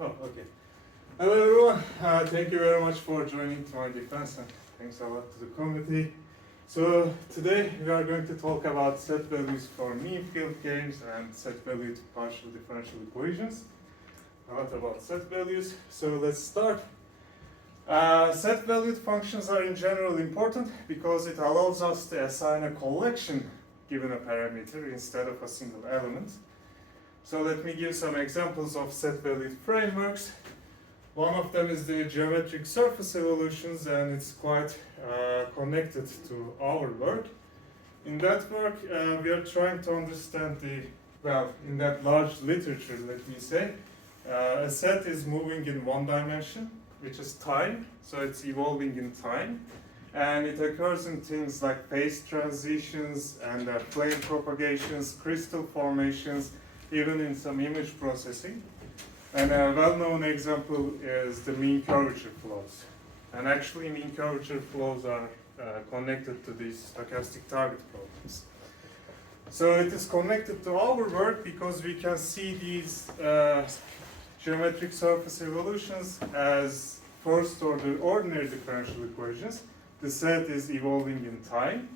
Oh, okay. Hello everyone. Thank you very much for joining to my defense, and thanks a lot to the committee. So today we are going to talk about set values for mean field games and set value to partial differential equations. A lot about set values. So let's start. Set valued functions are in general important because it allows us to assign a collection given a parameter instead of a single element. So let me give some examples of set valued frameworks. One of them is the geometric surface evolutions, and it's quite connected to our work. In that work, we are trying to understand in that large literature, let me say, a set is moving in one dimension, which is time, so it's evolving in time. And it occurs in things like phase transitions and plane propagations, crystal formations, even in some image processing. And a well-known example is the mean curvature flows. And actually mean curvature flows are connected to these stochastic target problems. So it is connected to our work because we can see these geometric surface evolutions as first-order ordinary differential equations. The set is evolving in time.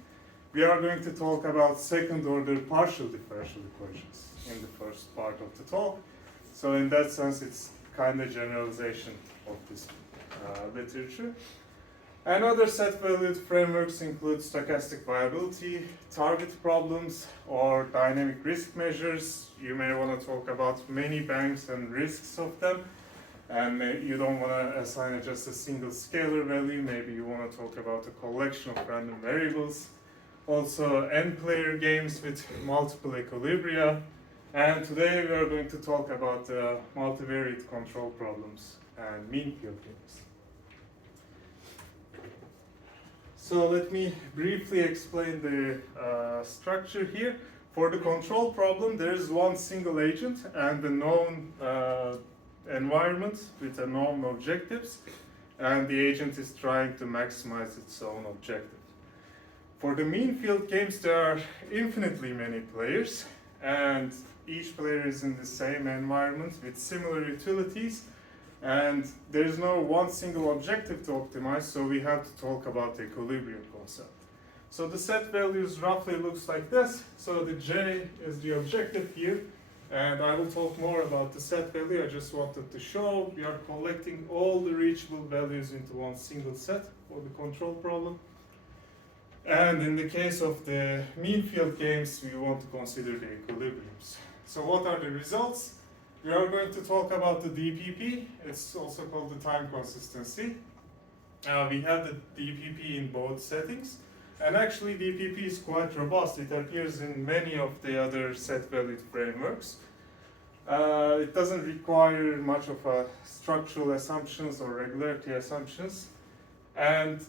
We are going to talk about second-order partial differential equations in the first part of the talk. So in that sense, it's kind of generalization of this literature. And other set-valued frameworks include stochastic viability, target problems, or dynamic risk measures. You may want to talk about many banks and risks of them. And you don't want to assign just a single scalar value. Maybe you want to talk about a collection of random variables. Also, n-player games with multiple equilibria. And today we are going to talk about multivariate control problems and mean field games. So let me briefly explain the structure here. For the control problem, there is one single agent and a known environment with a known objectives, and the agent is trying to maximize its own objective. For the mean field games, there are infinitely many players, and each player is in the same environment with similar utilities, and there is no one single objective to optimize, so we have to talk about the equilibrium concept. So the set values roughly looks like this. So the J is the objective here, and I will talk more about the set value. I just wanted to show we are collecting all the reachable values into one single set for the control problem. And in the case of the mean field games, we want to consider the equilibriums. So what are the results? We are going to talk about the DPP. It's also called the time consistency. We have the DPP in both settings. And actually DPP is quite robust. It appears in many of the other set-valued frameworks. It doesn't require much of a structural assumptions or regularity assumptions. And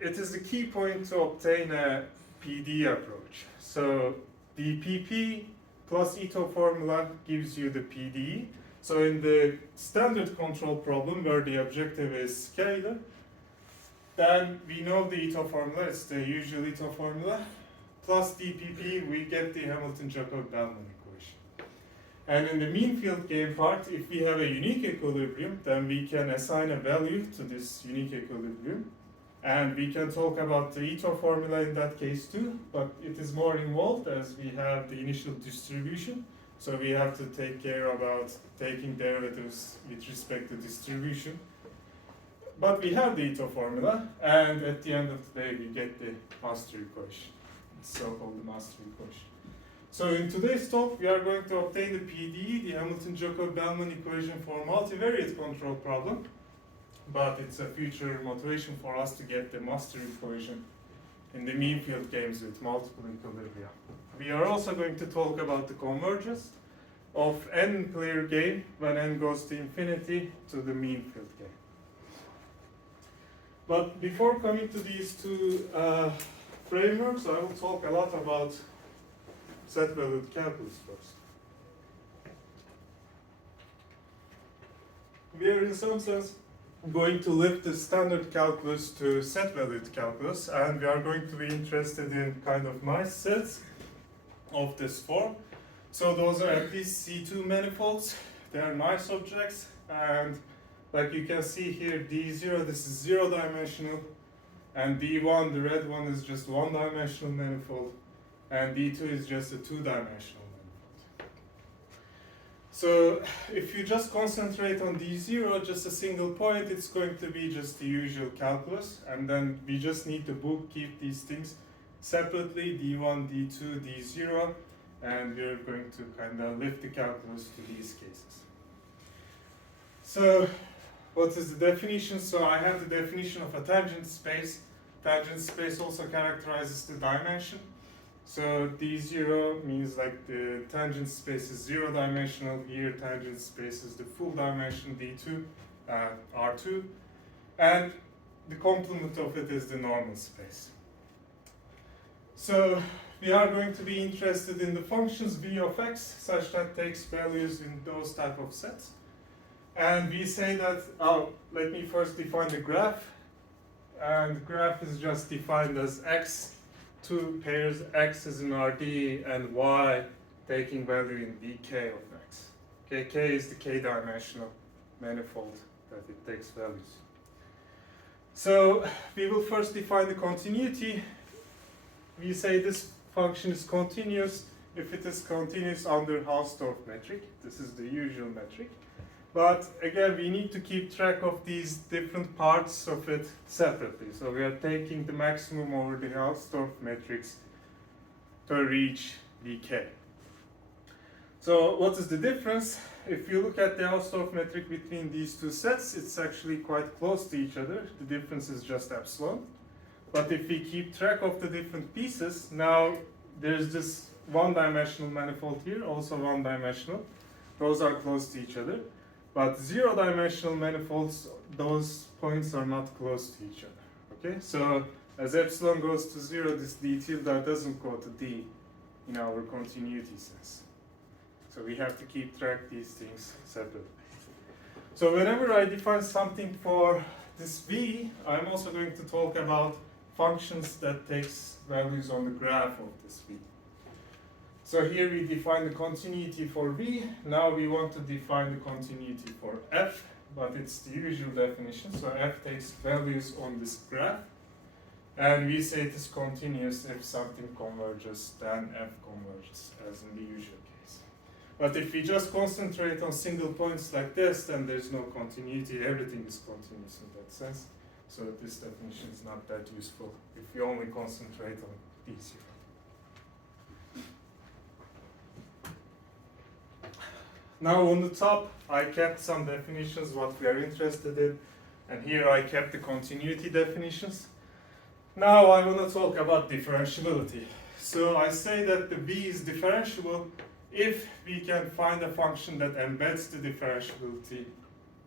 it is the key point to obtain a PDE approach. So DPP plus Ito formula gives you the PDE. So in the standard control problem where the objective is scalar, then we know the Ito formula, it's the usual Ito formula. Plus DPP, we get the Hamilton-Jacobi-Bellman equation. And in the mean field game part, if we have a unique equilibrium, then we can assign a value to this unique equilibrium. And we can talk about the Ito formula in that case too, but it is more involved as we have the initial distribution. So we have to take care about taking derivatives with respect to distribution. But we have the Ito formula, and at the end of the day, we get the master equation, so-called the master equation. So in today's talk, we are going to obtain the PDE, the Hamilton-Jacobi-Bellman equation for multivariate control problem, but it's a future motivation for us to get the master equation in the mean field games with multiple equilibria. We are also going to talk about the convergence of n-player game when n goes to infinity to the mean field game. But before coming to these two frameworks, I will talk a lot about set-valued calculus first. We are in some sense going to lift the standard calculus to set-valued calculus, and we are going to be interested in kind of nice sets of this form. So those are at least C2 manifolds they are nice objects, and like you can see here, D0, this is 0-dimensional, and D1, the red one, is just 1-dimensional manifold, and D2 is just a 2-dimensional manifold. So if you just concentrate on D0, just a single point, it's going to be just the usual calculus, and then we just need to bookkeep these things separately, D1, D2, D0, and we're going to kind of lift the calculus to these cases. So what is the definition? So I have the definition of a tangent space. Tangent space also characterizes the dimension. So D0 means like the tangent space is 0-dimensional. Here tangent space is the full dimension, D2, R2. And the complement of it is the normal space. So we are going to be interested in the functions v of x such that takes values in those type of sets. And we say that, let me first define the graph. And the graph is just defined as x, two pairs, x is in Rd and y taking value in vk of x. Okay, k is the k-dimensional manifold that it takes values. So we will first define the continuity. We say this function is continuous if it is continuous under Hausdorff metric. This is the usual metric. But again, we need to keep track of these different parts of it separately. So we are taking the maximum over the Hausdorff metrics to reach vk. So what is the difference? If you look at the Hausdorff metric between these two sets, it's actually quite close to each other. The difference is just epsilon. But if we keep track of the different pieces, now there's this 1-dimensional manifold here, also 1-dimensional. Those are close to each other. But 0-dimensional manifolds, those points are not close to each other. Okay, so as epsilon goes to 0, this d tilde doesn't go to d in our continuity sense. So we have to keep track these things separately. So whenever I define something for this v, I'm also going to talk about functions that takes values on the graph of this v. So here we define the continuity for v. Now we want to define the continuity for f, but it's the usual definition. So f takes values on this graph, and we say it is continuous if something converges, then f converges, as in the usual case. But if we just concentrate on single points like this, then there's no continuity. Everything is continuous in that sense. So this definition is not that useful if you only concentrate on these here. Now on the top, I kept some definitions, what we are interested in, and here I kept the continuity definitions. Now I want to talk about differentiability. So I say that the v is differentiable if we can find a function that embeds the differentiability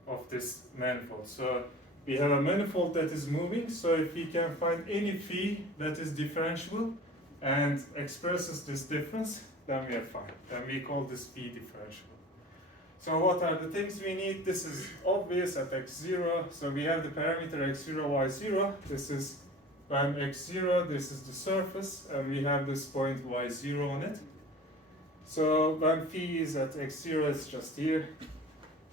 of this manifold. So we have a manifold that is moving, so if we can find any phi that is differentiable and expresses this difference, then we are fine. Then we call this phi differentiable. So what are the things we need? This is obvious at x0. So we have the parameter x0, y0. This is when x0, this is the surface, and we have this point y0 on it. So when phi is at x0, it's just here.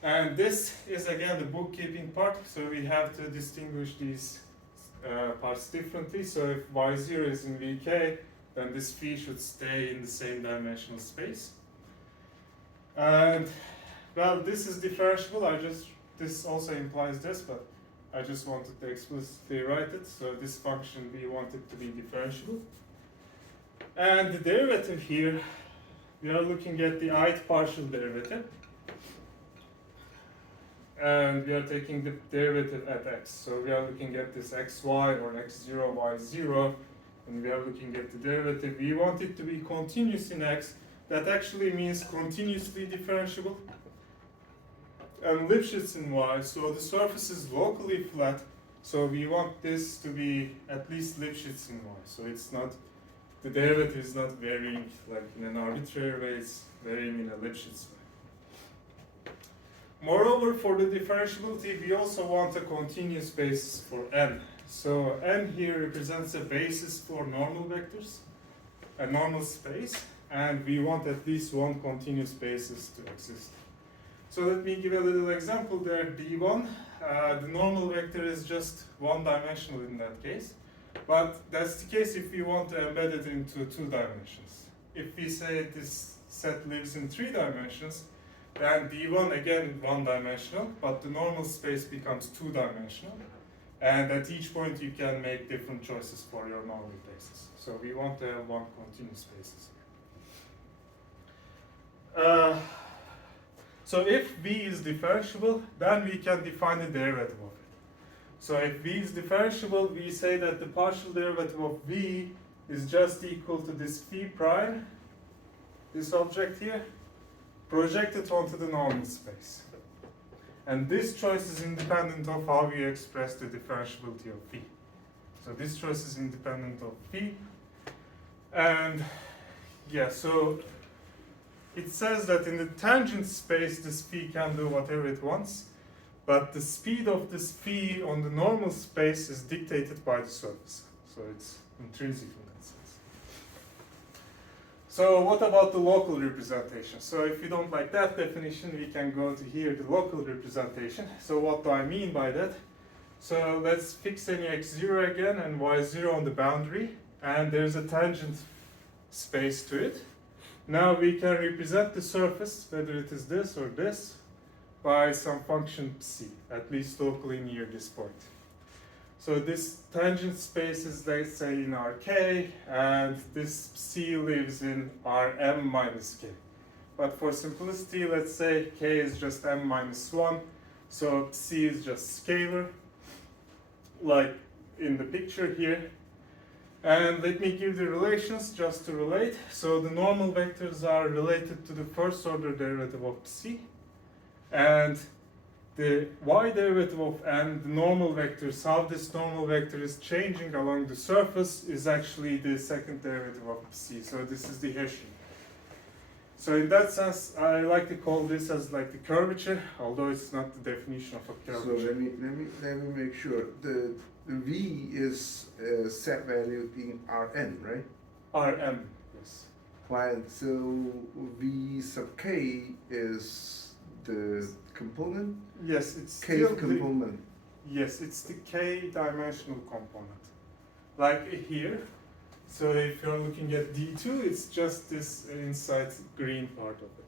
And this is again the bookkeeping part. So we have to distinguish these parts differently. So if y0 is in vk, then this phi should stay in the same dimensional space. And well, this is differentiable. This also implies this, but I just wanted to explicitly write it. So this function, we want it to be differentiable. And the derivative here, we are looking at the ith partial derivative. And we are taking the derivative at x. So we are looking at this xy or x0, y0, and we are looking at the derivative. We want it to be continuous in x. That actually means continuously differentiable. And Lipschitz in y, so the surface is locally flat, so we want this to be at least Lipschitz in y. So it's not, the derivative is not varying like in an arbitrary way, it's varying in a Lipschitz way. Moreover, for the differentiability, we also want a continuous basis for n. So n here represents a basis for normal vectors, a normal space, and we want at least one continuous basis to exist. So let me give a little example there, D1. The normal vector is just one-dimensional in that case. But that's the case if we want to embed it into 2 dimensions. If we say this set lives in 3 dimensions, then D1 again one-dimensional, but the normal space becomes 2-dimensional. And at each point you can make different choices for your normal basis. So we want to have 1 continuous basis. So if V is differentiable, then we can define the derivative of it. So if V is differentiable, we say that the partial derivative of V is just equal to this phi prime, this object here, projected onto the normal space. And this choice is independent of how we express the differentiability of phi. So this choice is independent of phi. And yeah, so it says that in the tangent space, this phi can do whatever it wants, but the speed of this phi on the normal space is dictated by the surface. So it's intrinsic in that sense. So what about the local representation? So if you don't like that definition, we can go to here, the local representation. So what do I mean by that? So let's fix any x0 again and y0 on the boundary, and there's a tangent space to it. Now we can represent the surface, whether it is this or this, by some function psi, at least locally near this point. So this tangent space is, let's say, in Rk, and this psi lives in Rm minus k. But for simplicity, let's say k is just m minus 1, so psi is just scalar, like in the picture here. And let me give the relations just to relate. So the normal vectors are related to the first order derivative of psi. And the y derivative of n, the normal vectors, how this normal vector is changing along the surface is actually the second derivative of psi. So this is the Hessian. So in that sense, I like to call this as like the curvature, although it's not the definition of a curvature. So let me make sure. The V is set value in Rn, right? Rm, yes. While so V sub k is the component? Yes, it's K still component. Yes, it's the k-dimensional component. Like here. So if you're looking at D2, it's just this inside green part of it.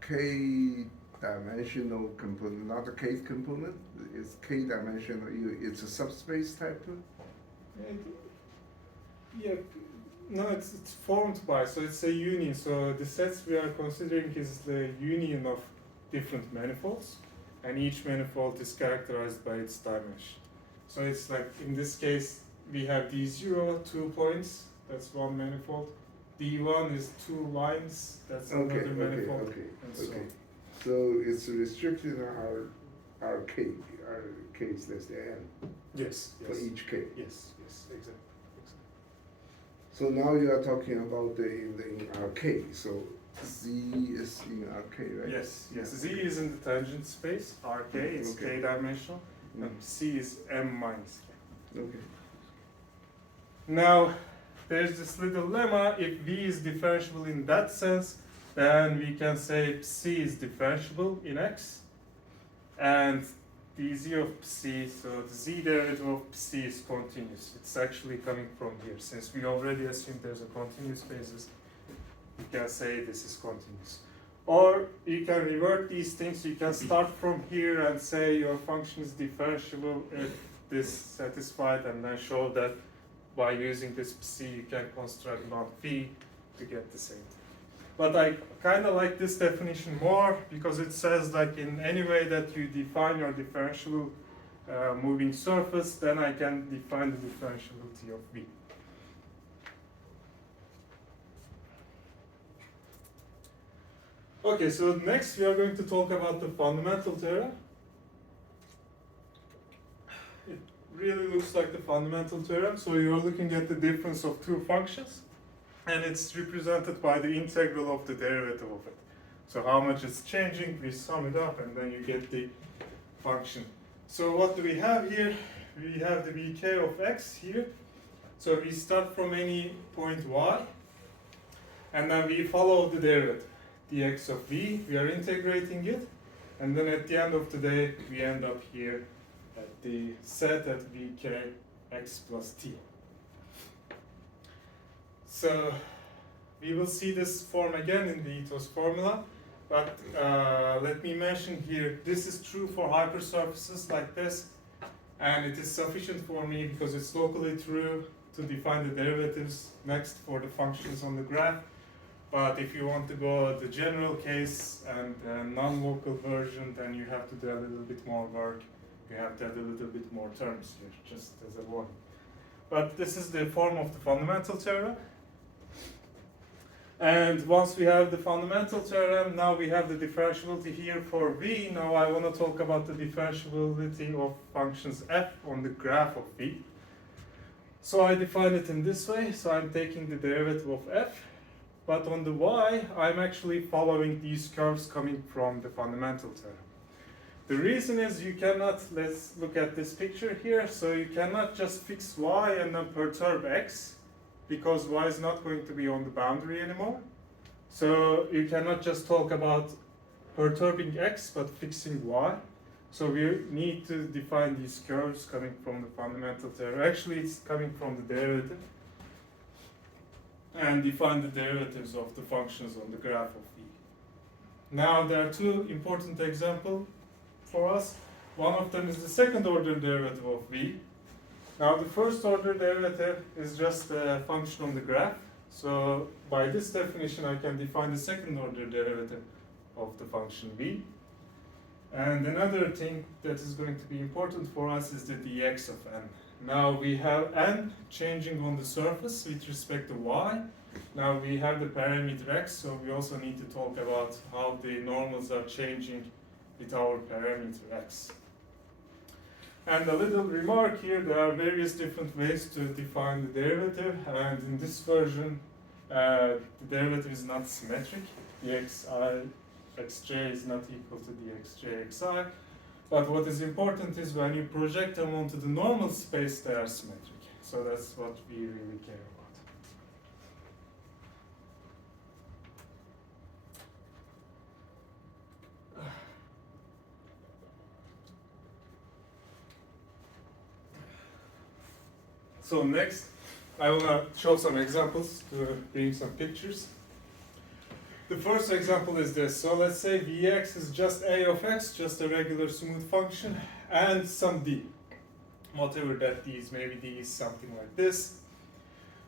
K-dimensional component, not a K component. It's K-dimensional. It's a subspace type. Yeah, no, it's formed by, so it's a union. So the sets we are considering is the union of different manifolds, and each manifold is characterized by its dimension. So it's like, in this case, we have D0, 2 points, that's one manifold. D1 is 2 lines, that's another manifold. Okay. So it's restricted on our K is less than n. Yes. For each K. Yes, exactly. So now you are talking about in Rk. So Z is in Rk, right? Yes. Z is in the tangent space. Rk is k-dimensional, and C is m minus k. Okay. Now, there's this little lemma. If V is differentiable in that sense, then we can say psi is differentiable in X, and dz of psi, so the z derivative of psi is continuous. It's actually coming from here. Since we already assumed there's a continuous basis, we can say this is continuous. Or you can revert these things. You can start from here and say your function is differentiable if this satisfied, and then show that by using this psi you can construct non phi to get the same thing. But I kind of like this definition more because it says like in any way that you define your differentiable moving surface, then I can define the differentiability of V. Okay, so next we are going to talk about the fundamental theorem. It really looks like the fundamental theorem. So you're looking at the difference of two functions, and it's represented by the integral of the derivative of it. So how much it's changing, we sum it up, and then you get the function. So what do we have here? We have the vk of x here. So we start from any point y, and then we follow the derivative. dx of v, we are integrating it, and then at the end of the day, we end up here at the set at vk x plus t. So we will see this form again in the ethos formula, but let me mention here, this is true for hypersurfaces like this, and it is sufficient for me because it's locally true to define the derivatives next for the functions on the graph. But if you want to go the general case and non-local version, then you have to do a little bit more work. You have to add a little bit more terms here, just as a warning. But this is the form of the fundamental theorem. And once we have the fundamental theorem, now we have the differentiability here for v. Now I want to talk about the differentiability of functions f on the graph of v. So I define it in this way. So I'm taking the derivative of f. But on the y, I'm actually following these curves coming from the fundamental theorem. The reason is you cannot, let's look at this picture here, so you cannot just fix y and then perturb x, because y is not going to be on the boundary anymore. So you cannot just talk about perturbing x, but fixing y. So we need to define these curves coming from the fundamental theorem. Actually, it's coming from the derivative. And define the derivatives of the functions on the graph of v. Now there are two important examples for us. One of them is the second order derivative of v. Now the first order derivative is just a function on the graph. So by this definition I can define the second order derivative of the function v. And another thing that is going to be important for us is the dx of n. Now we have n changing on the surface with respect to y. Now we have the parameter x, so we also need to talk about how the normals are changing with our parameter x. And a little remark here, there are various different ways to define the derivative, and in this version the derivative is not symmetric. Dxi xj is not equal to dxj xi. But what is important is when you project them onto the normal space, they are symmetric. So that's what we really care about. So next, I want to show some examples to bring some pictures. The first example is this. So let's say Vx is just a of x, just a regular smooth function, and some d. Whatever that d is, maybe d is something like this.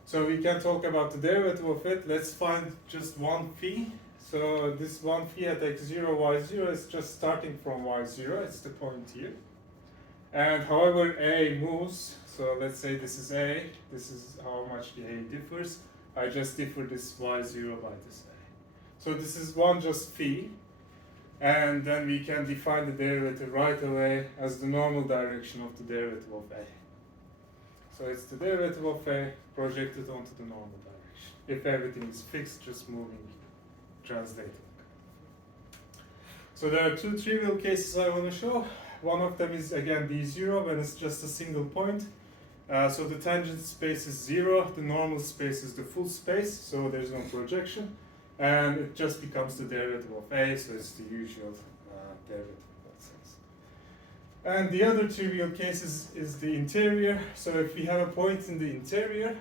So we can talk about the derivative of it. Let's find just one phi. So this one phi at x0, y0 is just starting from y0. It's the point here. And however a moves, so let's say this is a, this is how much the a differs. I just differ this y0 by this a. So this is one just phi, and then we can define the derivative right away as the normal direction of the derivative of a. So it's the derivative of a projected onto the normal direction. If everything is fixed, just moving, translating. So there are two trivial cases I want to show. One of them is again d0 when it's just a single point. So the tangent space is 0, the normal space is the full space, so there's no projection. And it just becomes the derivative of a, so it's the usual derivative in that sense. And the other trivial case is the interior. So if we have a point in the interior,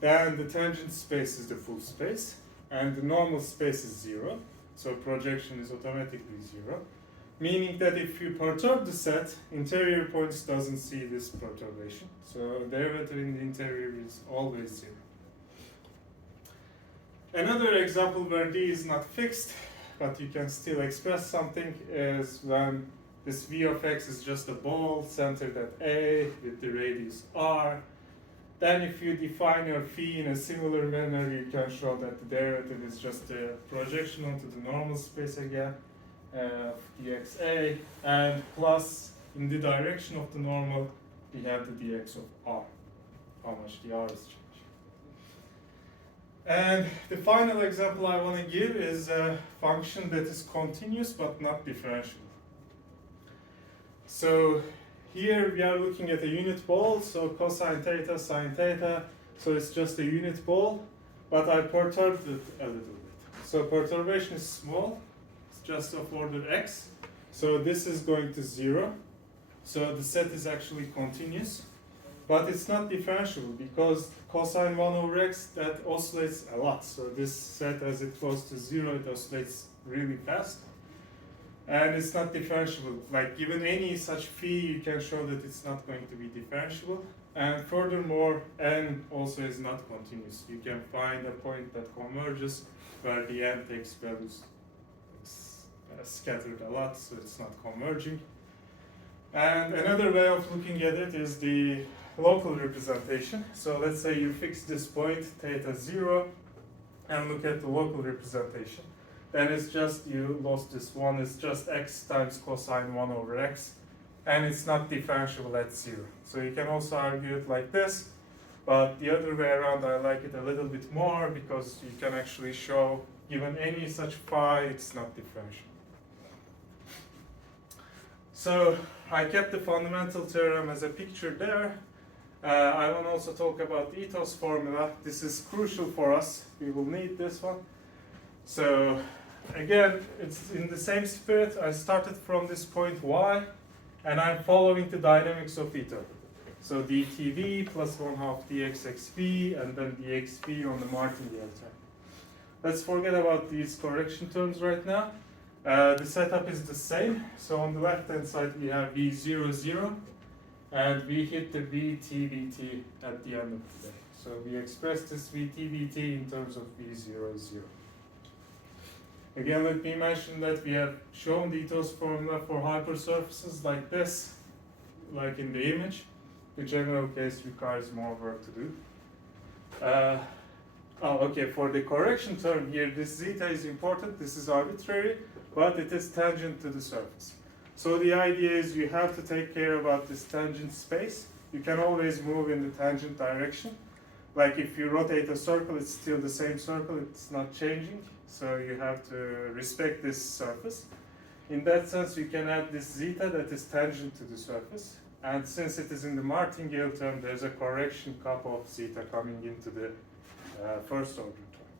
then the tangent space is the full space, and the normal space is 0. So projection is automatically 0. Meaning that if you perturb the set, interior points doesn't see this perturbation. So derivative in the interior is always 0. Another example where d is not fixed, but you can still express something, is when this v of x is just a ball centered at a with the radius r. Then if you define your phi in a similar manner, you can show that the derivative is just a projection onto the normal space again of dxa, and plus in the direction of the normal we have the dx of r, how much the r is changing. And the final example I want to give is a function that is continuous but not differentiable. So here we are looking at a unit ball, so cosine theta, sine theta, so it's just a unit ball, but I perturbed it a little bit. So perturbation is small, it's just of order x. So this is going to 0. So the set is actually continuous. But it's not differentiable because cosine 1 over x, that oscillates a lot. So this set, as it goes to 0, it oscillates really fast. And it's not differentiable. Like given any such phi, you can show that it's not going to be differentiable. And furthermore, n also is not continuous. You can find a point that converges where the n takes values scattered a lot, so it's not converging. And another way of looking at it is the local representation. So let's say you fix this point, theta 0, and look at the local representation. Then it's just, you lost this 1, it's just x times cosine 1 over x, and it's not differentiable at 0. So you can also argue it like this, but the other way around I like it a little bit more because you can actually show, given any such phi, it's not differentiable. So I kept the fundamental theorem as a picture there. I want to also talk about the ethos formula. This is crucial for us. We will need this one. So again, it's in the same spirit. I started from this point y, and I'm following the dynamics of eta. So dtv plus 1/2 dxxv, and then dxv on the martingale term. Let's forget about these correction terms right now. The setup is the same. So on the left-hand side, we have v0, 0. And we hit the vt at the end of the day. So we express this vt in terms of v0, 0. Again, let me mention that we have shown the ethos formula for hypersurfaces like this, like in the image. The general case requires more work to do. Okay, for the correction term here, this zeta is important. This is arbitrary, but it is tangent to the surface. So the idea is you have to take care about this tangent space. You can always move in the tangent direction. Like if you rotate a circle, it's still the same circle, it's not changing. So you have to respect this surface. In that sense, you can add this zeta that is tangent to the surface. And since it is in the martingale term, there's a correction kappa of zeta coming into the first order term.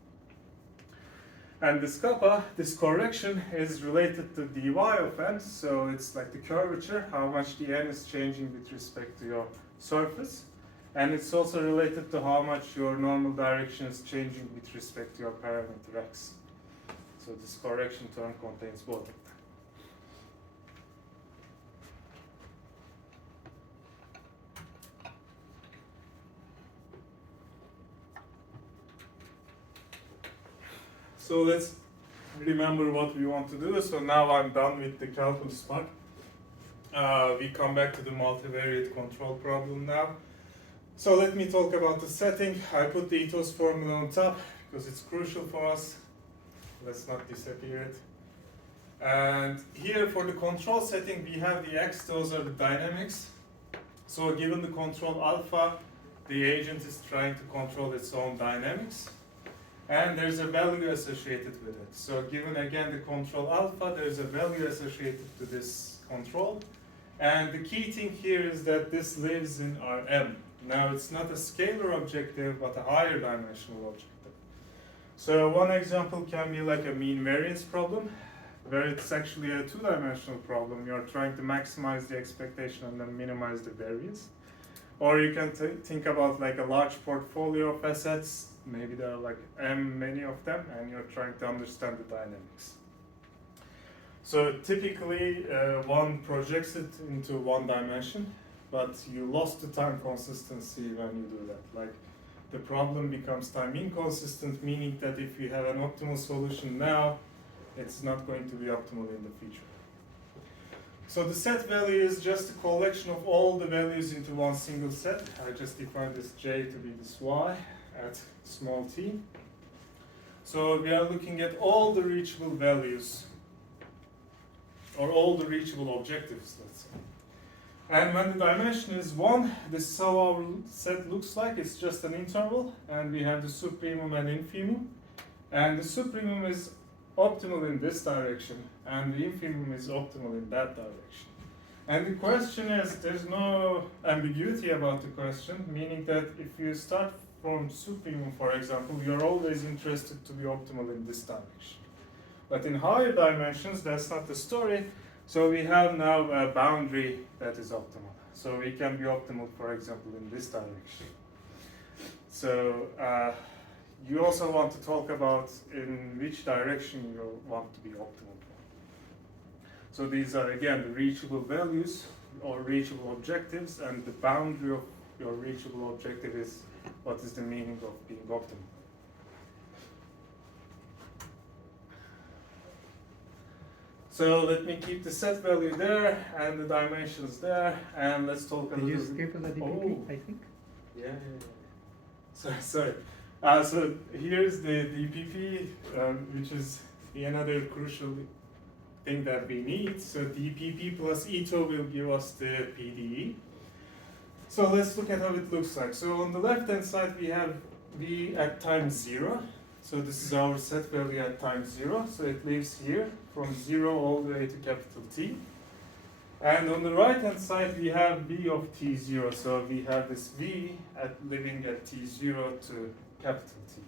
And this kappa, this correction, is related to dy of n, so it's like the curvature, how much the n is changing with respect to your surface. And it's also related to how much your normal direction is changing with respect to your parameter x. So this correction term contains both of them. So let's remember what we want to do. So now I'm done with the calculus part. We come back to the multivariate control problem now. So let me talk about the setting. I put the ethos formula on top because it's crucial for us. Let's not disappear it. And here for the control setting, we have the x, those are the dynamics. So given the control alpha, the agent is trying to control its own dynamics. And there's a value associated with it. So given again the control alpha, there's a value associated to this control. And the key thing here is that this lives in Rm. Now it's not a scalar objective, but a higher dimensional objective. So one example can be like a mean variance problem, where it's actually a two-dimensional problem. You're trying to maximize the expectation and then minimize the variance. Or you can think about like a large portfolio of assets. Maybe there are like many of them, and you're trying to understand the dynamics. So typically, one projects it into one dimension, but you lost the time consistency when you do that. Like the problem becomes time inconsistent, meaning that if you have an optimal solution now, it's not going to be optimal in the future. So the set value is just a collection of all the values into one single set. I just defined this j to be this y at small t. So we are looking at all the reachable values, or all the reachable objectives, let's say. And when the dimension is 1, this is how our set looks like. It's just an interval, and we have the supremum and infimum. And the supremum is optimal in this direction, and the infimum is optimal in that direction. And the question is, there's no ambiguity about the question, meaning that if you start form supremum, for example, we are always interested to be optimal in this direction. But in higher dimensions, that's not the story. So we have now a boundary that is optimal. So we can be optimal, for example, in this direction. So you also want to talk about in which direction you want to be optimal for. So these are, again, the reachable values or reachable objectives, and the boundary of your reachable objective is what is the meaning of being optimal. So let me keep the set value there and the dimensions there, and let's talk a Did you little bit. skip the DPP, I think? Yeah. Sorry. So here's the DPP, which is another crucial thing that we need. So DPP plus Ito will give us the PDE. So let's look at how it looks like. So on the left-hand side, we have V at time 0. So this is our set value at time 0. So it lives here from 0 all the way to capital T. And on the right-hand side, we have V of T0. So we have this V living at T0 to capital T.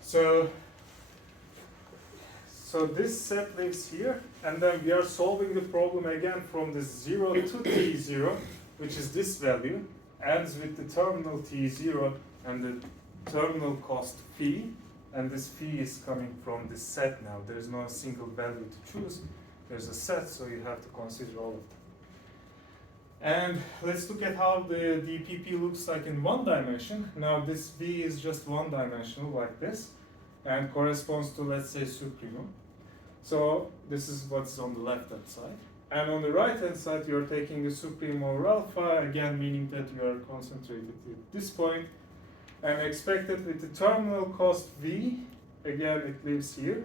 So this set lives here, and then we are solving the problem again from this 0 to T0, which is this value, ends with the terminal T0 and the terminal cost phi, and this phi is coming from this set now. There's no single value to choose. There's a set, so you have to consider all of them. And let's look at how the DPP looks like in one dimension. Now this V is just one dimensional like this, and corresponds to, let's say, supremum. So this is what's on the left-hand side. And on the right-hand side, you're taking the supremum over alpha, again meaning that you are concentrated at this point, and expected with the terminal cost V, again it lives here,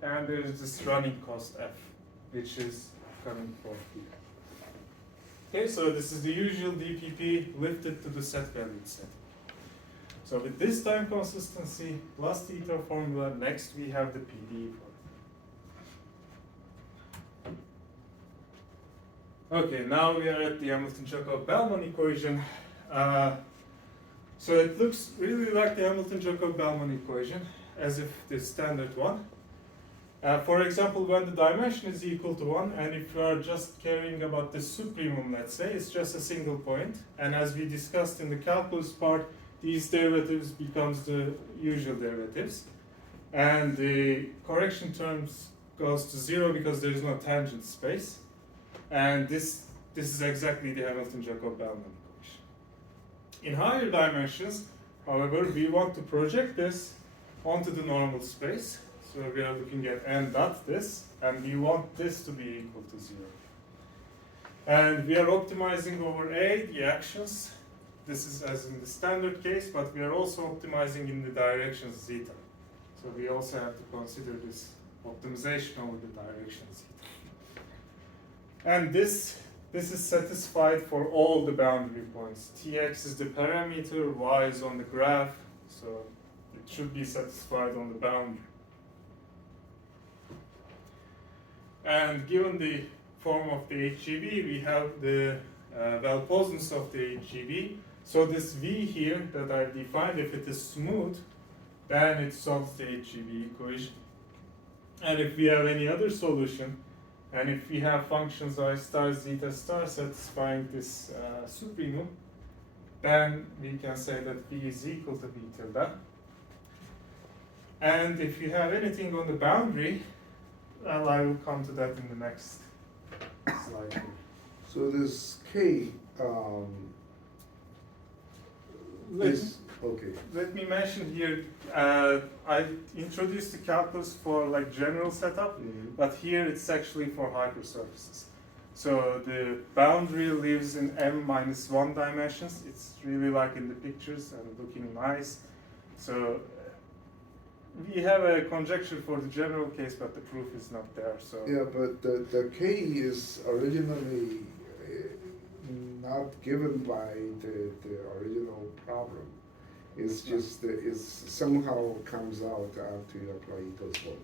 and there is this running cost F, which is coming from here. Okay, so this is the usual DPP lifted to the set valued set. So with this time consistency plus theta formula, next we have the PDE for it. Okay, now we are at the Hamilton-Jacob-Bellman equation. So it looks really like the Hamilton-Jacob-Bellman equation, as if the standard one. For example, when the dimension is equal to 1, and if you are just caring about the supremum, let's say, it's just a single point. And as we discussed in the calculus part, these derivatives becomes the usual derivatives. And the correction terms goes to 0 because there is no tangent space. And this is exactly the Hamilton-Jacob-Bellman equation. In higher dimensions, however, we want to project this onto the normal space. So we are looking at n dot this, and we want this to be equal to 0. And we are optimizing over A, the actions. This is as in the standard case, but we are also optimizing in the direction zeta. So we also have to consider this optimization over the direction zeta. And this is satisfied for all the boundary points. Tx is the parameter, y is on the graph, so it should be satisfied on the boundary. And given the form of the HJB, we have the well-posance of the HJB. So this V here that I've defined, if it is smooth, then it solves the HJB equation. And if we have any other solution, and if we have functions I star, zeta star satisfying this supremum, then we can say that V is equal to V tilde. And if you have anything on the boundary, well, I will come to that in the next slide. So this K okay. Let me mention here, I introduced the calculus for like general setup, but here it's actually for hypersurfaces. So the boundary lives in m-1 dimensions. It's really like in the pictures and looking nice. So we have a conjecture for the general case, but the proof is not there. So Yeah, but the K is originally not given by the original problem. It's just it somehow comes out after you apply Ito's formula.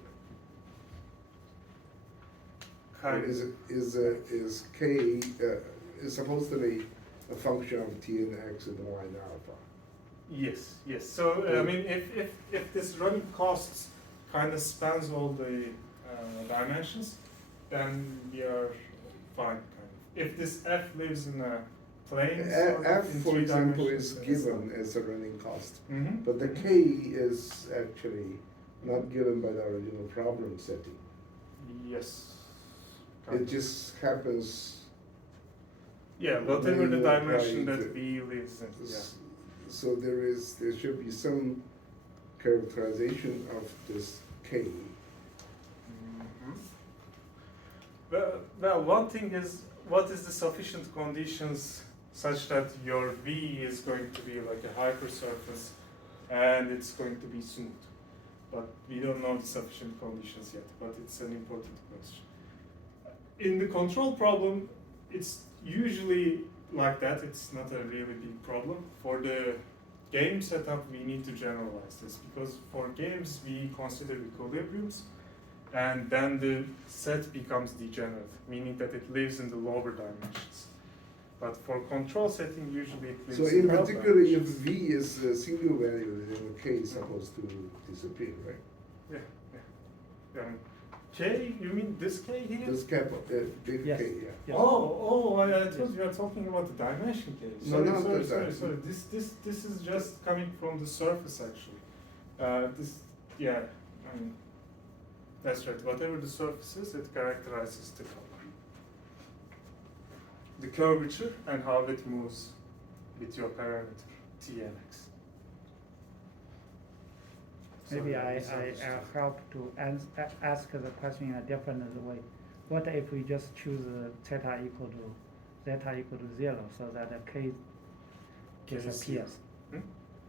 Is K is supposed to be a function of T and X and Y and alpha? Yes, yes. So I mean, if this running costs kind of spans all the dimensions, then we are fine. Kind of. If this f lives in a plane, F, in for three example, dimensions, is then it's given not. as a running cost, Mhm. but the K is actually not given by the original problem setting. Yes. It Kind of. just happens. Yeah, whatever when the you apply dimension that the- V lives in. Yeah. So there should be some characterization of this K. Mhm. Well, one thing is, what is the sufficient conditions such that your V is going to be like a hypersurface and it's going to be smooth? But we don't know the sufficient conditions yet, but it's an important question. In the control problem, it's usually like that. It's not a really big problem. For the game setup, we need to generalize this because for games, we consider equilibriums and then the set becomes degenerate, meaning that it lives in the lower dimensions. But for control setting, usually it lives So in in the upper particular, if dimensions. V is a single value, then the K is supposed to disappear, right? Yeah, yeah. K, you mean this K here? This cap, big Yes. K, yeah. Yes. Oh, I thought you were talking about the dimension K. No, Sorry, not sorry, the sorry, dimension. sorry. This is just coming from the surface actually. Yeah, I mean, that's right. Whatever the surface is, it characterizes the color, the curvature, and how it moves with your parameter T and X. Maybe So, I it's understood. help to ask the question in a different way. What if we just choose theta equal to 0 so that the K K is disappears? Hmm?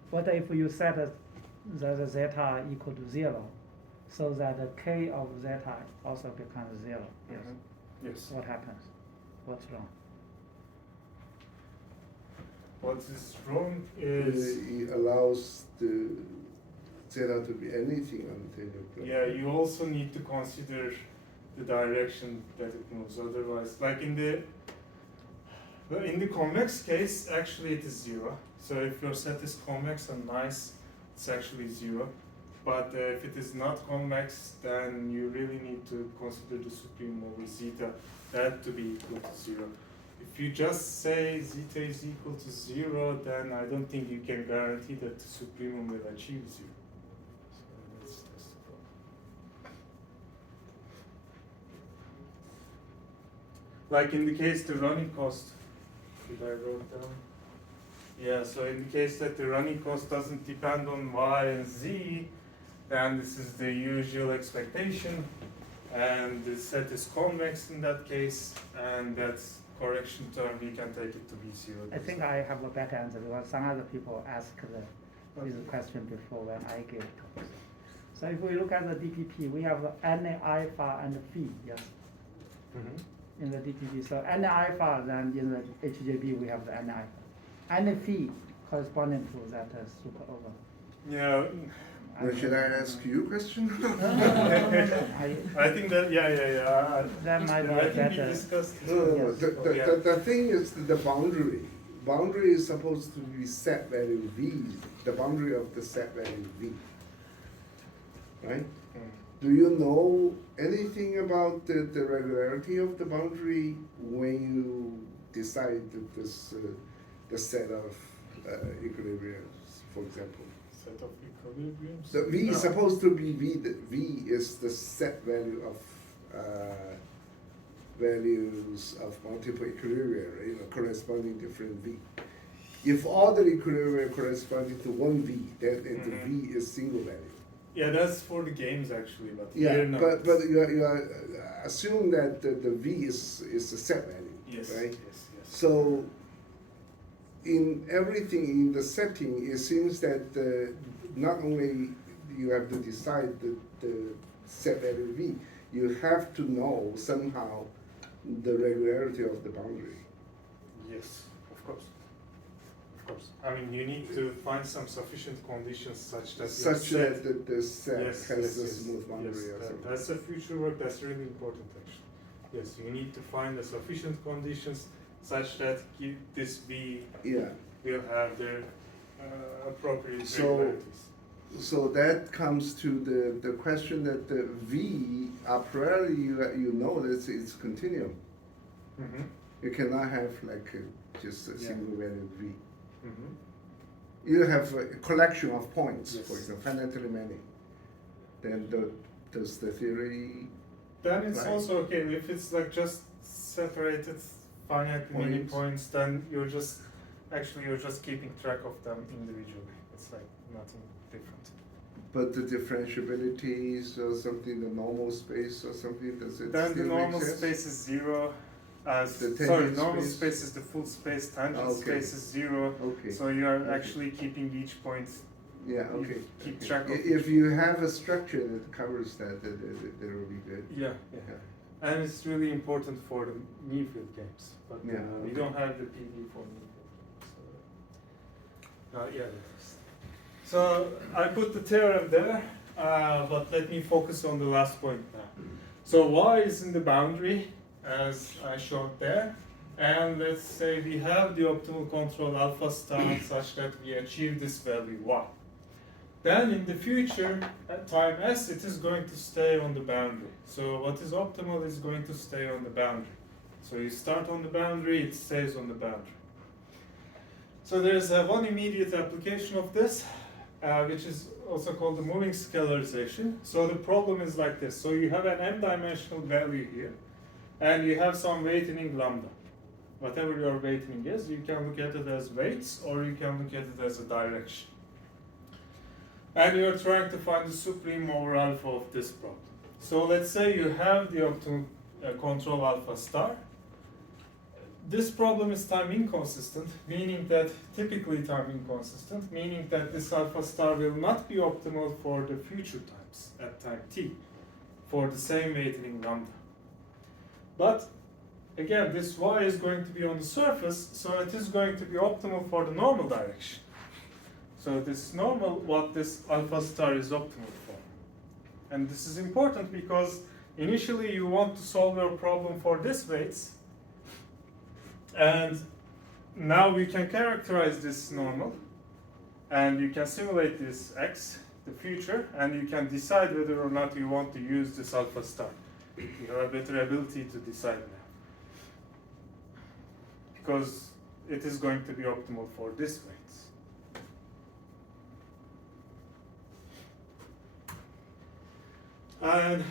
What if you set the zeta equal to 0 so that the K of zeta also becomes 0? Yes. Mhm. Yes. What happens? What's wrong? What is wrong is, It allows the zeta to be anything on the tangent plane. yeah, you also need to consider the direction that it moves. Otherwise, like in the convex case, actually it is 0. So if your set is convex and nice, it's actually 0. But if it is not convex, then you really need to consider the supreme over zeta, that to be equal to 0. If you just say zeta is equal to 0, then I don't think you can guarantee that the supremum will achieve 0. So that's the problem. Like in the case the running cost, did I wrote down? Yeah, so in the case that the running cost doesn't depend on y and z, then this is the usual expectation, and the set is convex in that case, and that's correction term, we can take it to be 0. I think I have a better answer because some other people asked this question before when I gave talks. So if we look at the DPP, we have any alpha and phi, yes, Mm-hmm. in the DPP. So any alpha, then in the HJB we have the any alpha. Any phi corresponding to that super over. Yeah, Well, should I ask you a question? I think that, yeah. That might be I think we better. discussed No, no, no. Yes. The thing is the boundary. Boundary is supposed to be set value V, the boundary of the set value V. Right? Do you know anything about the regularity of the boundary when you decide that this, the set of equilibriums, for example? Set of equilibriums. The V No. is supposed to be V. V is the set value of values of multiple equilibria, corresponding different V. If all the equilibria corresponding to one V, then the Mhm. V is single value. Yeah, that's for the games actually, but Yeah, here not. but you are assume that the V is a set value, Yes, right? yes. So in everything in the setting, it seems that not only you have to decide the set value V, you have to know somehow the regularity of the boundary. Yes, of course. Of course. I mean, you need to find some sufficient conditions such that your Such set. that the set Yes, has yes, a yes, smooth boundary yes, or something. that's a future work. That's really important, actually. Yes, you need to find the sufficient conditions such that this V Yeah, will have the appropriate So- regularities. So that comes to the question that the V, a priori, you know that it's continuum. Mm-hmm. You cannot have like just a Yeah. single value V. Mm-hmm. You have a collection of points, Yes. for example, finitely many. Then does the theory, Then it's Right. also okay if it's like just separated finite many Points. points. Then you're just keeping track of them individually. It's like nothing different. but the differentiabilities or something, the normal space or something, does it Then the still normal make sense? space is zero. The Sorry, tangent normal space? space is the full space. Tangent Okay. space is zero. Okay. So you are Okay. actually keeping each point. Yeah, you okay. keep okay. track of If each you have a structure that covers that, that will be good. Yeah, and it's really important for the near field games. But Yeah, we okay. don't have the PD for near field games. Yeah. So I put the theorem there, but let me focus on the last point now. So y is in the boundary, as I showed there, and let's say we have the optimal control alpha star such that we achieve this value y. Then in the future, at time s, it is going to stay on the boundary. So what is optimal is going to stay on the boundary. So you start on the boundary, it stays on the boundary. So there's one immediate application of this, which is also called the moving scalarization. So the problem is like this. So you have an m-dimensional value here, and you have some weighting lambda. Whatever your weighting is, you can look at it as weights, or you can look at it as a direction. And you're trying to find the supreme over alpha of this problem. So let's say you have the optimal control alpha star. This problem is time inconsistent, meaning that typically time inconsistent, meaning that this alpha star will not be optimal for the future times at time t for the same weighting lambda. But again, this y is going to be on the surface, so it is going to be optimal for the normal direction. So this is normal what this alpha star is optimal for. And this is important because initially you want to solve your problem for this weights, and now we can characterize this normal, and you can simulate this x, the future, and you can decide whether or not you want to use this alpha star. You have a better ability to decide now, because it is going to be optimal for this weights. And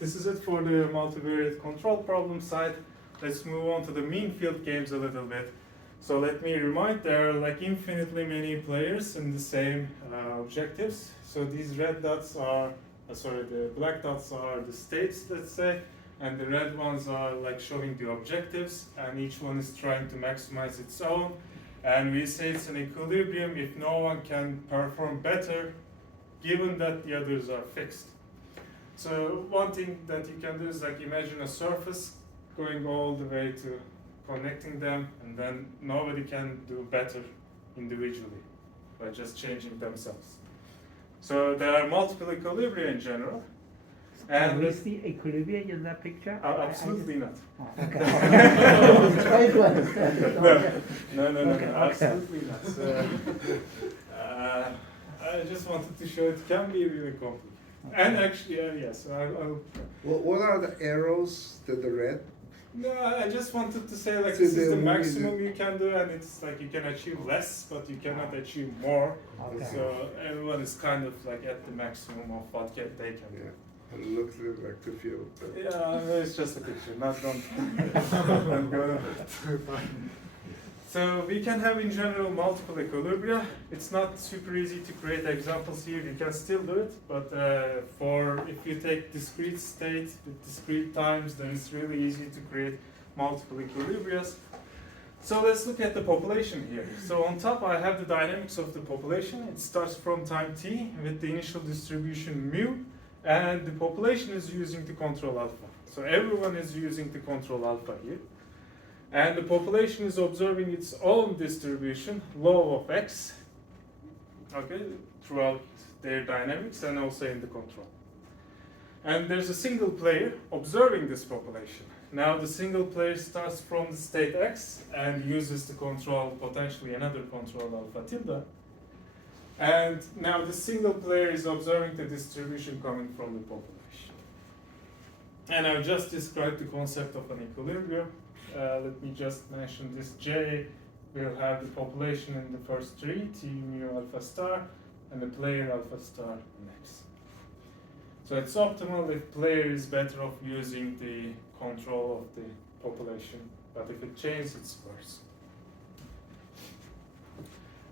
this is it for the multivariate control problem side. Let's move on to the mean field games a little bit. So let me remind, there are like infinitely many players in the same objectives. So these red dots are, the black dots are the states, let's say, and the red ones are like showing the objectives, and each one is trying to maximize its own. And we say it's an equilibrium if no one can perform better, given that the others are fixed. So one thing that you can do is like imagine a surface going all the way to connecting them, and then nobody can do better individually by just changing themselves. So there are multiple equilibria in general. Can we see equilibrium in that picture? Absolutely not. Oh, okay. Try to understand it. No, Okay. absolutely not. So, I just wanted to show it can be really complicated. And actually, yes, I'll What are the arrows, the red? No, I just wanted to say like So this is the the maximum you can do, and it's like you can achieve less, but you cannot achieve more. Okay. So everyone is kind of like at the maximum of what they can do. Yeah, it looks a little like the field. But Yeah, it's just a picture, not don't go too far. So we can have in general multiple equilibria. It's not super easy to create examples here. You can still do it, but for if you take discrete state with discrete times, then it's really easy to create multiple equilibria. So let's look at the population here. So on top I have the dynamics of the population. It starts from time t with the initial distribution mu, and the population is using the control alpha. So everyone is using the control alpha here. And the population is observing its own distribution, log of x, okay, throughout their dynamics and also in the control. And there's a single player observing this population. Now the single player starts from the state x and uses to control potentially another control alpha tilde, And now the single player is observing the distribution coming from the population. And I've just described the concept of an equilibrium. Let me just mention this J will have the population in the first three, T mu alpha star, and the player alpha star next. So it's optimal if player is better off using the control of the population, but if it changes, it's worse.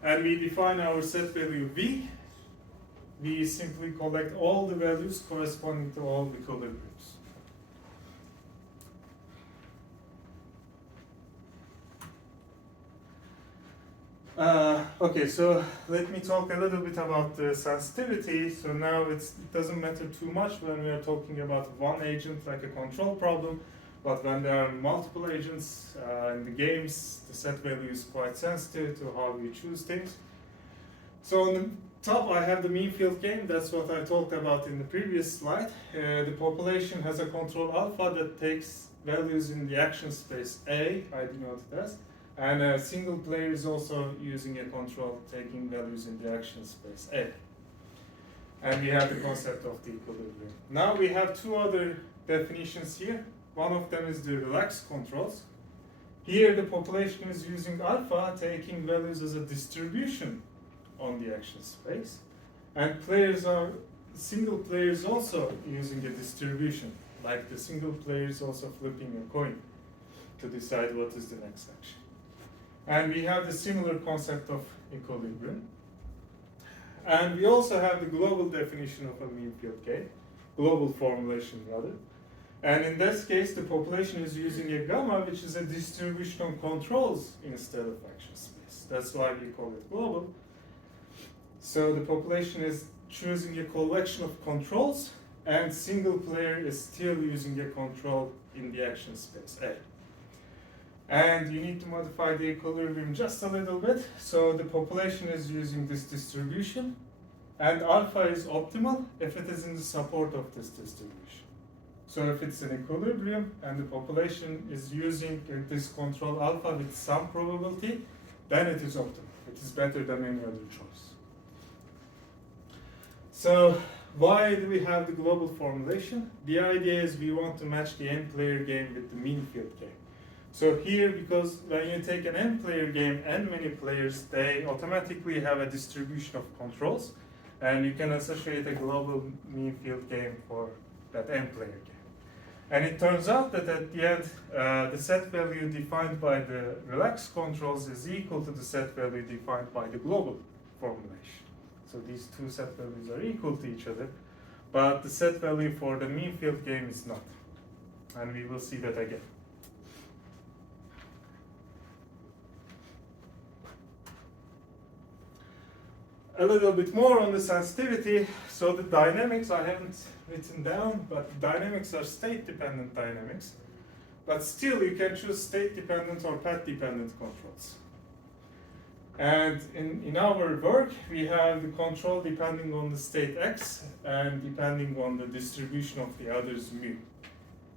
And we define our set value V. We simply collect all the values corresponding to all the equilibriums. Okay, so let me talk a little bit about the sensitivity. So now it doesn't matter too much when we are talking about one agent like a control problem, but when there are multiple agents in the games, the set value is quite sensitive to how you choose things. So on the top I have the mean field gain. That's what I talked about in the previous slide. The population has a control alpha that takes values in the action space A, I denote it as. And a single player is also using a control taking values in the action space A. And we have the concept of the equilibrium. Now we have two other definitions here. One of them is the relaxed controls. Here the population is using alpha taking values as a distribution on the action space. And single players also using a distribution, like the single player is also flipping a coin to decide what is the next action. And we have the similar concept of equilibrium. And we also have the global definition of a mean field gain, global formulation rather. And in this case, the population is using a gamma, which is a distribution of controls instead of action space. That's why we call it global. So the population is choosing a collection of controls, and single player is still using a control in the action space A. And you need to modify the equilibrium just a little bit. So the population is using this distribution, and alpha is optimal if it is in the support of this distribution. So if it's an equilibrium and the population is using this control alpha with some probability, then it is optimal. It is better than any other choice. So why do we have the global formulation? The idea is we want to match the n-player game with the mean field game. So here, because when you take an n-player game and many players, they automatically have a distribution of controls, and you can associate a global mean field game for that n-player game. And it turns out that at the end, the set value defined by the relaxed controls is equal to the set value defined by the global formulation. So these two set values are equal to each other, but the set value for the mean field game is not. And we will see that again. A little bit more on the sensitivity. So the dynamics I haven't written down, but the dynamics are state-dependent dynamics. But still, you can choose state-dependent or path-dependent controls. And in our work, we have the control depending on the state X and depending on the distribution of the others mu.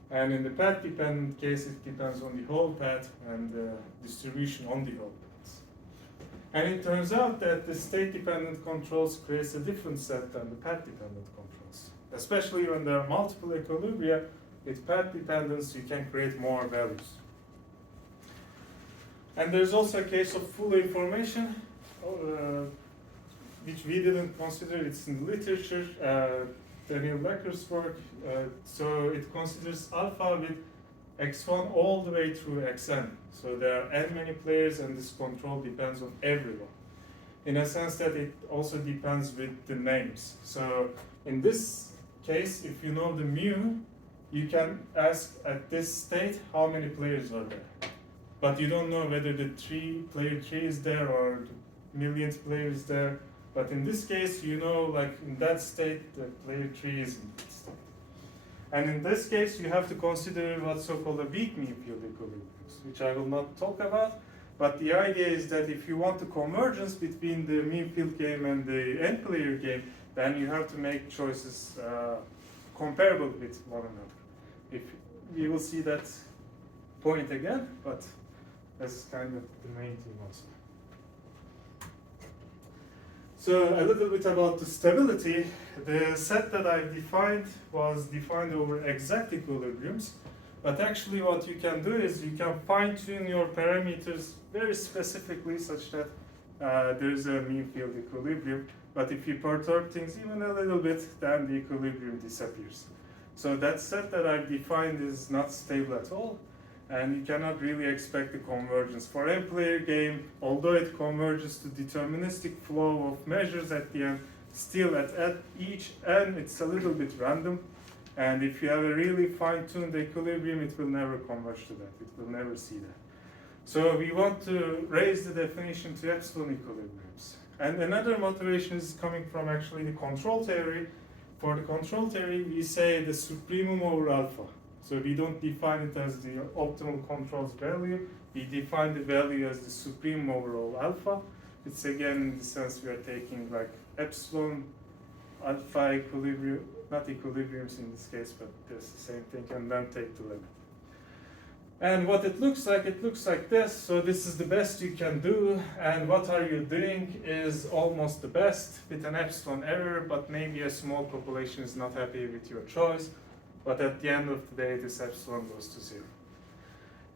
And in the path-dependent case, it depends on the whole path and the distribution on the whole path. And it turns out that the state-dependent controls creates a different set than the path-dependent controls. Especially when there are multiple equilibria, with path dependence, you can create more values. And there's also a case of full information, which we didn't consider. It's in literature, Daniel Becker's work. So it considers alpha with x1 all the way through xn. So there are n many players, and this control depends on everyone. In a sense that it also depends with the names. So in this case, if you know the mu, you can ask at this state how many players are there. But you don't know whether the player 3 is there or the millionth player is there. But in this case, you know, like in that state, the player 3 is in that state. And in this case, you have to consider what's so-called a weak mean field equilibriums, which I will not talk about. But the idea is that if you want a convergence between the mean field game and the n-player game, then you have to make choices comparable with one another. We will see that point again, but that's kind of the main thing also. So a little bit about the stability. The set that I've defined was defined over exact equilibriums. But actually what you can do is you can fine tune your parameters very specifically such that there's a mean field equilibrium. But if you perturb things even a little bit, then the equilibrium disappears. So that set that I've defined is not stable at all. And you cannot really expect the convergence. For n-player game, although it converges to deterministic flow of measures at the end, still at each n it's a little bit random. And if you have a really fine-tuned equilibrium, it will never converge to that. It will never see that. So we want to raise the definition to epsilon equilibriums. And another motivation is coming from actually the control theory. For the control theory, we say the supremum over alpha. So we don't define it as the optimal control's value. We define the value as the supreme over all alpha. It's again in the sense we are taking like epsilon, alpha equilibrium, not equilibriums in this case, but it's the same thing, and then take the limit. And what it looks like this. So this is the best you can do. And what are you doing is almost the best with an epsilon error, but maybe a small population is not happy with your choice. But at the end of the day, this epsilon goes to 0.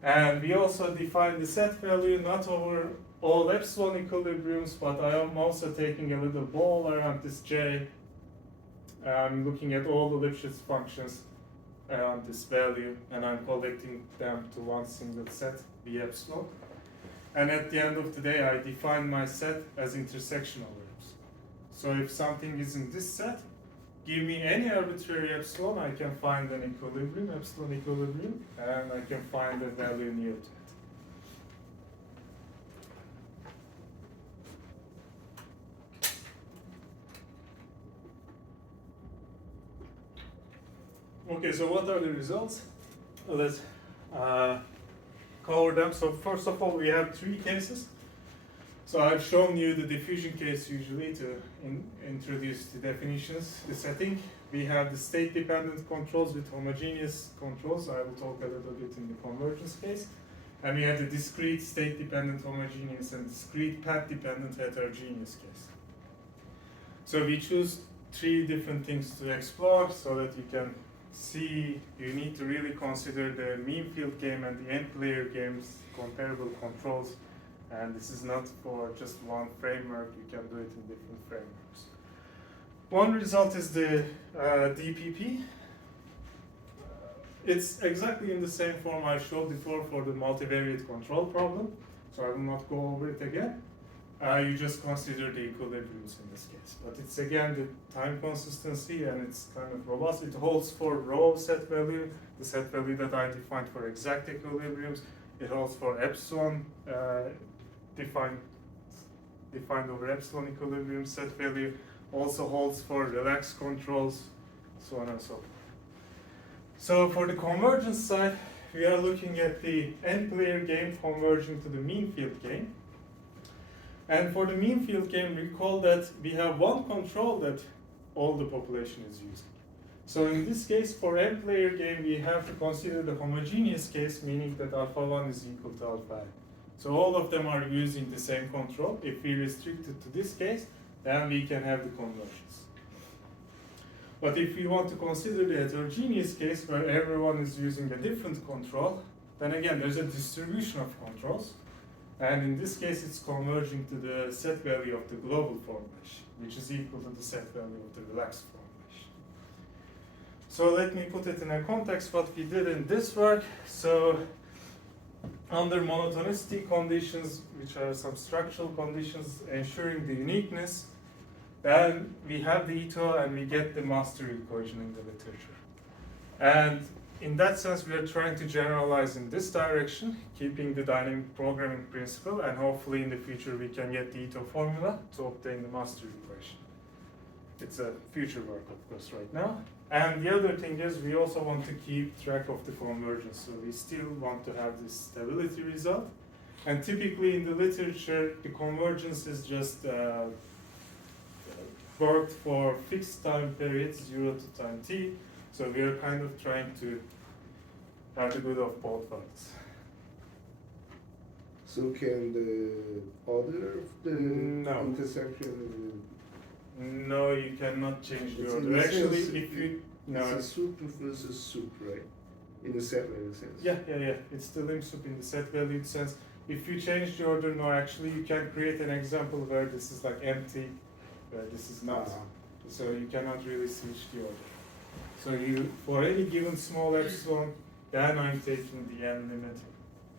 And we also define the set value not over all epsilon equilibriums, but I am also taking a little ball around this J. I'm looking at all the Lipschitz functions around this value, and I'm collecting them to one single set, B epsilon. And at the end of the day, I define my set as intersectional rooms. So if something is in this set, give me any arbitrary epsilon, I can find an equilibrium, epsilon equilibrium, and I can find a value near to it. Okay, so what are the results? Let's cover them. So first of all, we have 3 cases. So I've shown you the diffusion case usually to introduce the definitions, the setting. We have the state-dependent controls with homogeneous controls. I will talk a little bit in the convergence case. And we have the discrete state-dependent homogeneous and discrete path-dependent heterogeneous case. So we choose 3 different things to explore so that you can see you need to really consider the mean field game and the n-player game's comparable controls. And this is not for just one framework, you can do it in different frameworks. One result is the DPP. It's exactly in the same form I showed before for the multivariate control problem, so I will not go over it again. You just consider the equilibriums in this case. But it's again the time consistency, and it's kind of robust. It holds for rho set value, the set value that I defined for exact equilibriums. It holds for epsilon defined over epsilon equilibrium set value, also holds for relaxed controls, so on and so forth. So for the convergence side, we are looking at the n-player game converging to the mean field game. And for the mean field game, recall that we have one control that all the population is using. So in this case, for n-player game, we have to consider the homogeneous case, meaning that alpha 1 is equal to alpha n. So all of them are using the same control. If we restrict it to this case, then we can have the convergence. But if we want to consider the heterogeneous case where everyone is using a different control, then again, there's a distribution of controls. And in this case, it's converging to the set value of the global formulation, which is equal to the set value of the relaxed formulation. So let me put it in a context what we did in this work. So under monotonicity conditions, which are some structural conditions ensuring the uniqueness, then we have the Ito and we get the master equation in the literature. And in that sense, we are trying to generalize in this direction, keeping the dynamic programming principle, and hopefully in the future we can get the Ito formula to obtain the master equation. It's a future work, of course, right now. And the other thing is we also want to keep track of the convergence. So we still want to have this stability result. And typically in the literature, the convergence is just worked for fixed time periods, 0 to time t. So we are kind of trying to have the good of both worlds. So can the order of the No. intersection No, you cannot change the It's in order. the Actually, sense- if you no. It's a soup versus soup, right? In the set value sense. Yeah. It's the lim sup in the set valued sense. If you change the order, no, actually you can create an example where this is like empty, where this is not. So you cannot really switch the order. So you, for any given small epsilon, then I'm taking the n limit,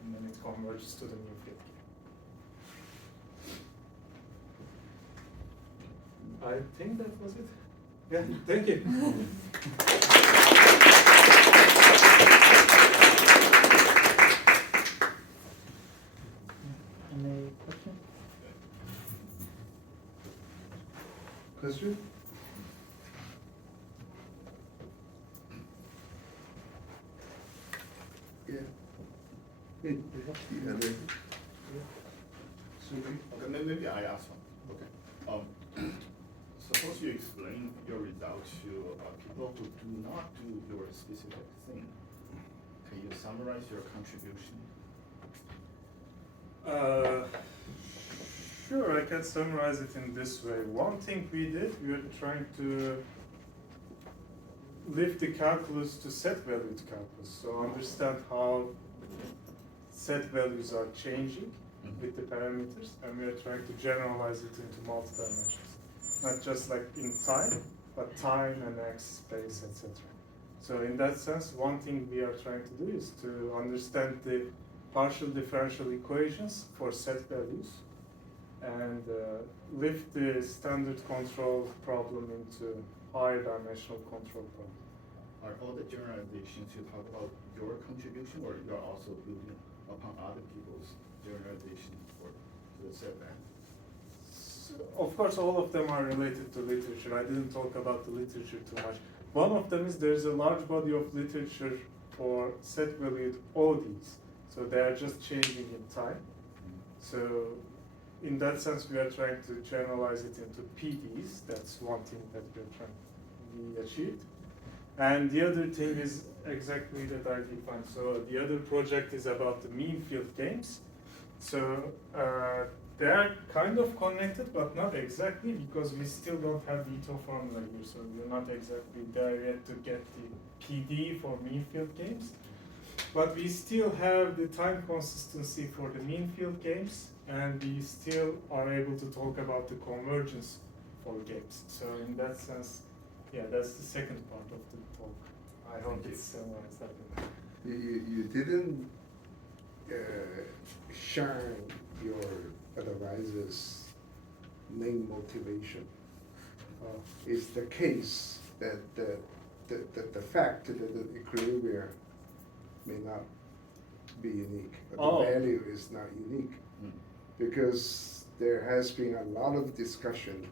and then it converges to the new field. I think that was it. Yeah, thank you. Any question? Question? Yeah. Yeah, there. Sorry. Okay, maybe I ask one. Okay. Suppose you explain your result to people who do not do your specific thing. Can you summarize your contribution? Sure, I can summarize it in this way. One thing we did, we were trying to lift the calculus to set valued calculus. So understand how set values are changing with the parameters, and we are trying to generalize it into multi-dimensions. Not just like in time, but time and x space, etc. So in that sense, one thing we are trying to do is to understand the partial differential equations for set values and lift the standard control problem into higher dimensional control problem. Are all the generalizations you talk about your contribution, or you're also building upon other people's generalization for the set value? Of course, all of them are related to literature. I didn't talk about the literature too much. One of them is there's a large body of literature for set valued ODs. So they are just changing in time. So in that sense, we are trying to generalize it into PDEs. That's one thing that we achieved. And the other thing is exactly that I defined. So the other project is about the mean field games. So they are kind of connected, but not exactly, because we still don't have the Ito formula here. So we're not exactly there yet to get the PD for mean field games. But we still have the time consistency for the mean field games, and we still are able to talk about the convergence for games. So in that sense, yeah, that's the second part of the talk. I hope it's summarized that. You didn't shine your advisor's main motivation. It's the case that the fact that the equilibria may not be unique, but the value is not unique, because there has been a lot of discussion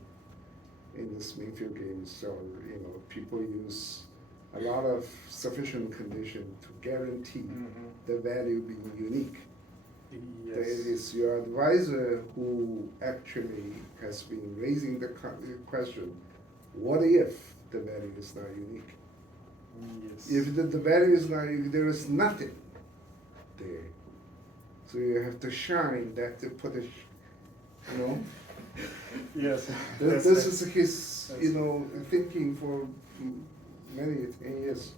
in this mean field game. So people use a lot of sufficient condition to guarantee the value being unique. Yes. It is your advisor who actually has been raising the question, what if the value is not unique? Yes. If the value is not unique, there is nothing there. So you have to shine that to put a, Yes. This is his, thinking for many 10 years.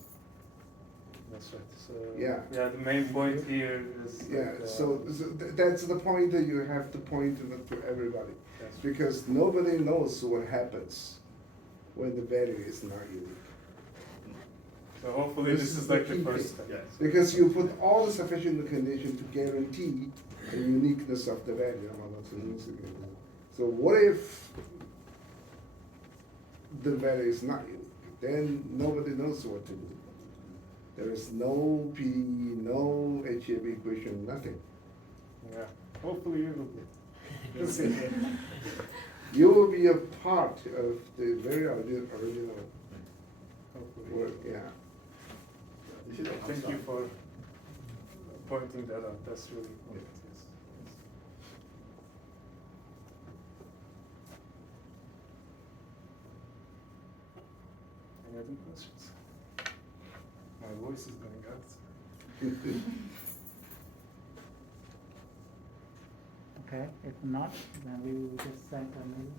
That's right. So Yeah. the main point here is Yeah, that, so that's the point that you have to point to everybody, that's right. because nobody knows what happens when the value is not unique. So hopefully this is like the first step. Yes. Because you put all the sufficient condition to guarantee the uniqueness of the value. So what if the value is not unique? Then nobody knows what to do. There is no PDE, no HJB equation, nothing. Yeah. Hopefully you will be. We'll see. You will be a part of the very original Hopefully. work, yeah. This is a Thank you concern. for pointing that out. That's really important. Yes. Any other questions? My voice is going out. Okay, if not, then we will just send a mail.